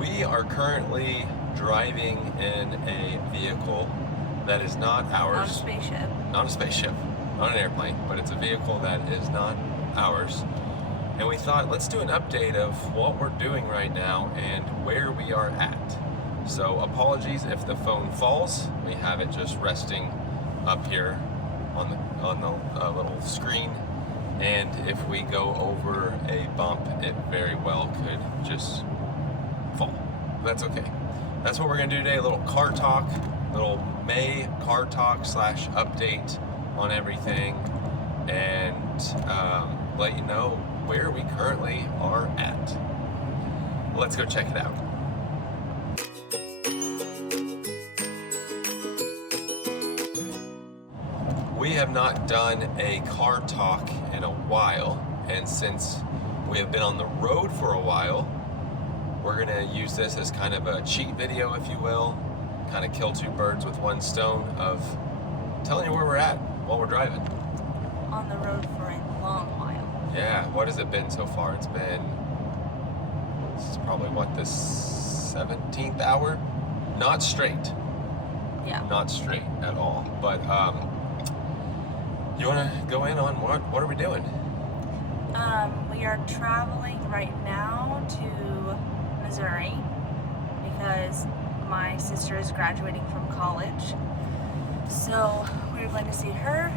We are currently driving in a vehicle that is not ours. Not a spaceship. Not a spaceship, not an airplane, but it's a vehicle that is not ours. And we thought, let's do an update of what we're doing right now and where we are at. So apologies if the phone falls. We have it just resting up here on the little screen. And if we go over a bump, it very well could just fall. That's okay. That's what we're gonna do today, a little car talk, little May car talk / update on everything, and let you know where we currently are at. Let's go check it out. We have not done a car talk in a while, and since we have been on the road for a while, we're gonna use this as kind of a cheat video, if you will, kind of kill two birds with one stone of telling you where we're at while we're driving. On the road for a long while. Yeah, what has it been so far? It's probably what, the 17th hour? Not straight. Yeah. Not straight at all. But you wanna go in on what are we doing? We are traveling right now to Missouri because my sister is graduating from college. So we're going to see her,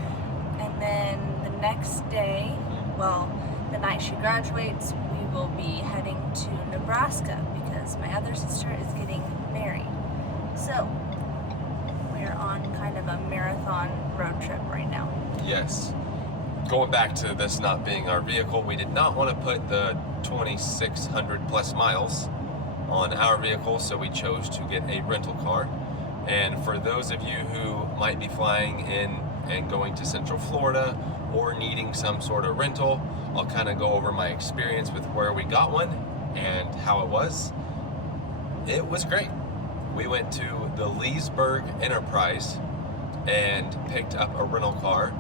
and then the next day, well, the night she graduates, we will be heading to Nebraska because my other sister is getting married. So we're on kind of a marathon road trip right now. Yes. Going back to this not being our vehicle, we did not want to put the 2,600 plus miles on our vehicle, so we chose to get a rental car. And for those of you who might be flying in and going to Central Florida or needing some sort of rental, I'll kind of go over my experience with where we got one and how it was. It was great. We went to the Leesburg Enterprise and picked up a rental car.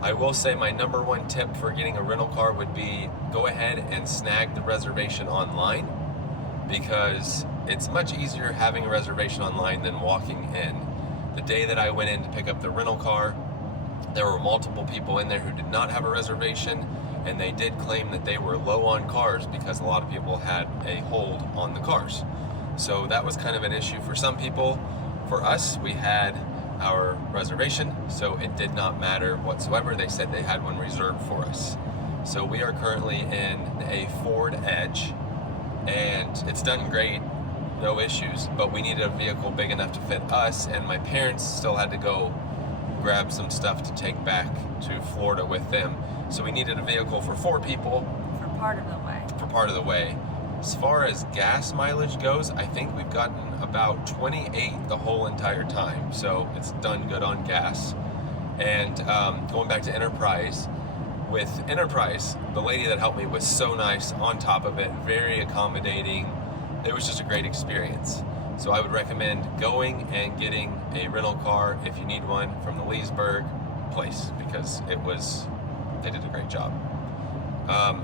I will say my number one tip for getting a rental car would be go ahead and snag the reservation online, because it's much easier having a reservation online than walking in. The day that I went in to pick up the rental car, there were multiple people in there who did not have a reservation, and they did claim that they were low on cars because a lot of people had a hold on the cars. So that was kind of an issue for some people. For us, we had our reservation, so it did not matter whatsoever. They said they had one reserved for us. So we are currently in a Ford Edge, and it's done great, no issues, but we needed a vehicle big enough to fit us, and my parents still had to go grab some stuff to take back to Florida with them. So we needed a vehicle for 4 people. For part of the way. For part of the way. As far as gas mileage goes, I think we've gotten about 28 the whole entire time, so it's done good on gas. And going back to Enterprise, with Enterprise, the lady that helped me was so nice, on top of it, very accommodating. It was just a great experience. So I would recommend going and getting a rental car if you need one from the Leesburg place, because they did a great job.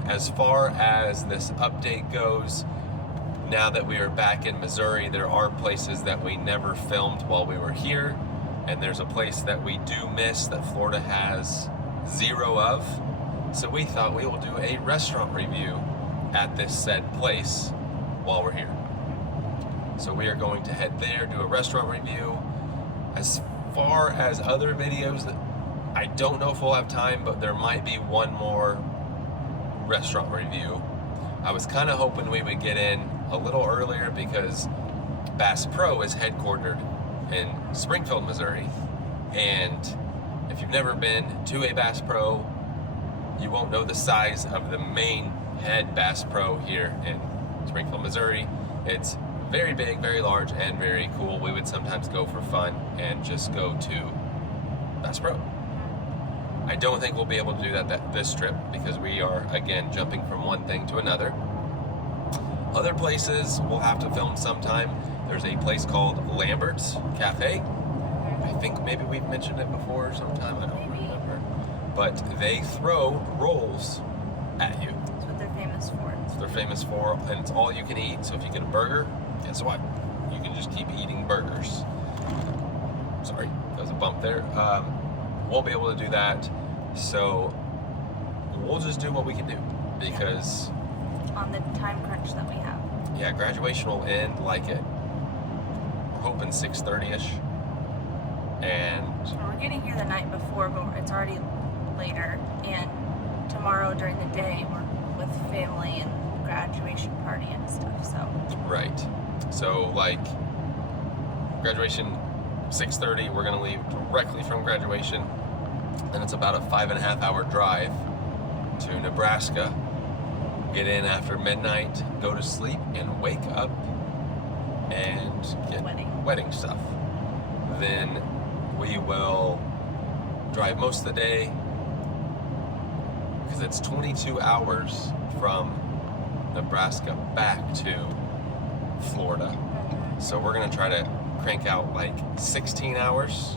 As far as this update goes, now that we are back in Missouri, there are places that we never filmed while we were here, and there's a place that we do miss that Florida has 0 of. So we thought we will do a restaurant review at this said place while we're here. So we are going to head there, do a restaurant review. As far as other videos, I don't know if we'll have time, but there might be one more restaurant review. I was kind of hoping we would get in a little earlier because Bass Pro is headquartered in Springfield, Missouri, and if you've never been to a Bass Pro, you won't know the size of the main head Bass Pro here in Springfield, Missouri. It's very big, very large, and very cool. We would sometimes go for fun and just go to Bass Pro. I don't think we'll be able to do that this trip because we are, again, jumping from one thing to another. Other places we'll have to film sometime. There's a place called Lambert's Cafe. I think maybe we've mentioned it before sometime, I don't remember. But they throw rolls at you. That's what they're famous for. That's what they're famous for, and it's all you can eat. So if you get a burger, guess what? You can just keep eating burgers. Sorry, that was a bump there. Won't be able to do that, so we'll just do what we can do because on the time crunch that we have. Yeah, graduation will end like at, we're hoping 6:30ish, and We're getting here the night before, but it's already later, and tomorrow during the day we're with family and graduation party and stuff, so. right. So like graduation 6:30, we're gonna leave directly from graduation, and it's about a 5.5 hour drive to Nebraska. Get in after midnight, go to sleep, and wake up and get wedding stuff. Then we will drive most of the day because it's 22 hours from Nebraska back to Florida. So we're gonna try to crank out like 16 hours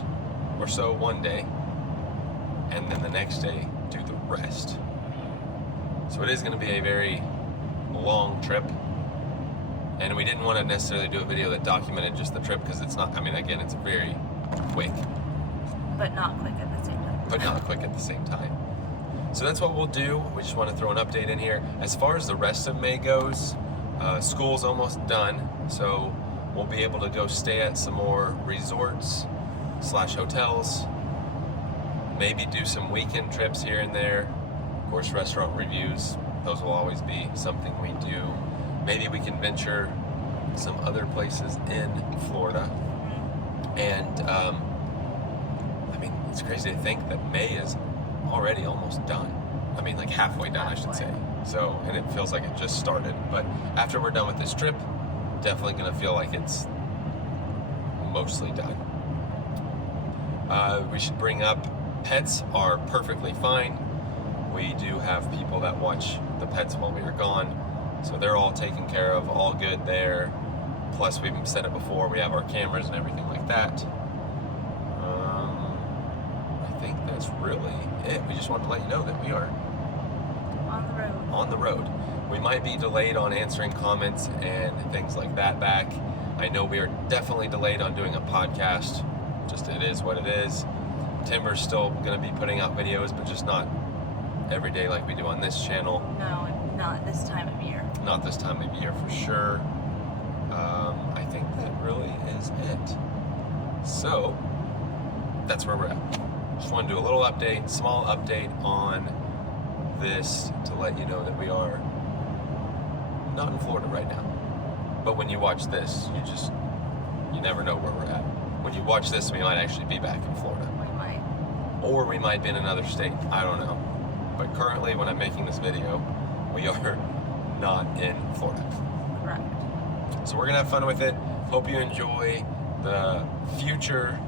or so one day, and then the next day do the rest. So it is going to be a very long trip, and we didn't want to necessarily do a video that documented just the trip because it's not, I mean, again, it's very quick. But not quick at the same time. But not quick at the same time. So that's what we'll do. We just want to throw an update in here. As far as the rest of May goes, school's almost done, so we'll be able to go stay at some more resorts / hotels, maybe do some weekend trips here and there. Of course, restaurant reviews, those will always be something we do. Maybe we can venture some other places in Florida. And, I mean, it's crazy to think that May is already almost done. I mean, like halfway done, I should say. So, and it feels like it just started. But after we're done with this trip, definitely gonna feel like it's mostly done. We should bring up, pets are perfectly fine. We do have people that watch the pets while we are gone, so they're all taken care of, all good there. Plus, we've said it before, we have our cameras and everything like that. I think that's really it. We just wanted to let you know that we are on the road. We might be delayed on answering comments and things like that back. I know we are definitely delayed on doing a podcast. Just it is what it is. Tember's still going to be putting out videos, but just not every day like we do on this channel. No, not this time of year. Not this time of year for sure. I think that really is it. So that's where we're at. Just want to do a little update, small update on this to let you know that we are not in Florida right now. But when you watch this, you never know where we're at. When you watch this, we might actually be back in Florida. We might. Or we might be in another state. I don't know. But currently, when I'm making this video, we are not in Florida. Correct. So we're gonna have fun with it. Hope you enjoy the future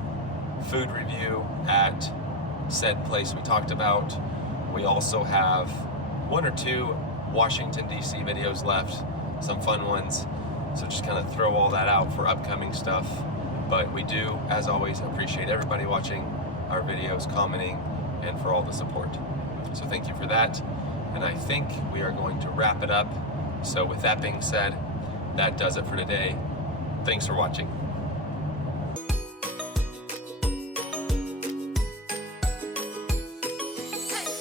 food review at said place we talked about. We also have 1 or 2 Washington, D.C. videos left, some fun ones. So just kind of throw all that out for upcoming stuff. But we do, as always, appreciate everybody watching our videos, commenting, and for all the support. So thank you for that. And I think we are going to wrap it up. So with that being said, that does it for today. Thanks for watching.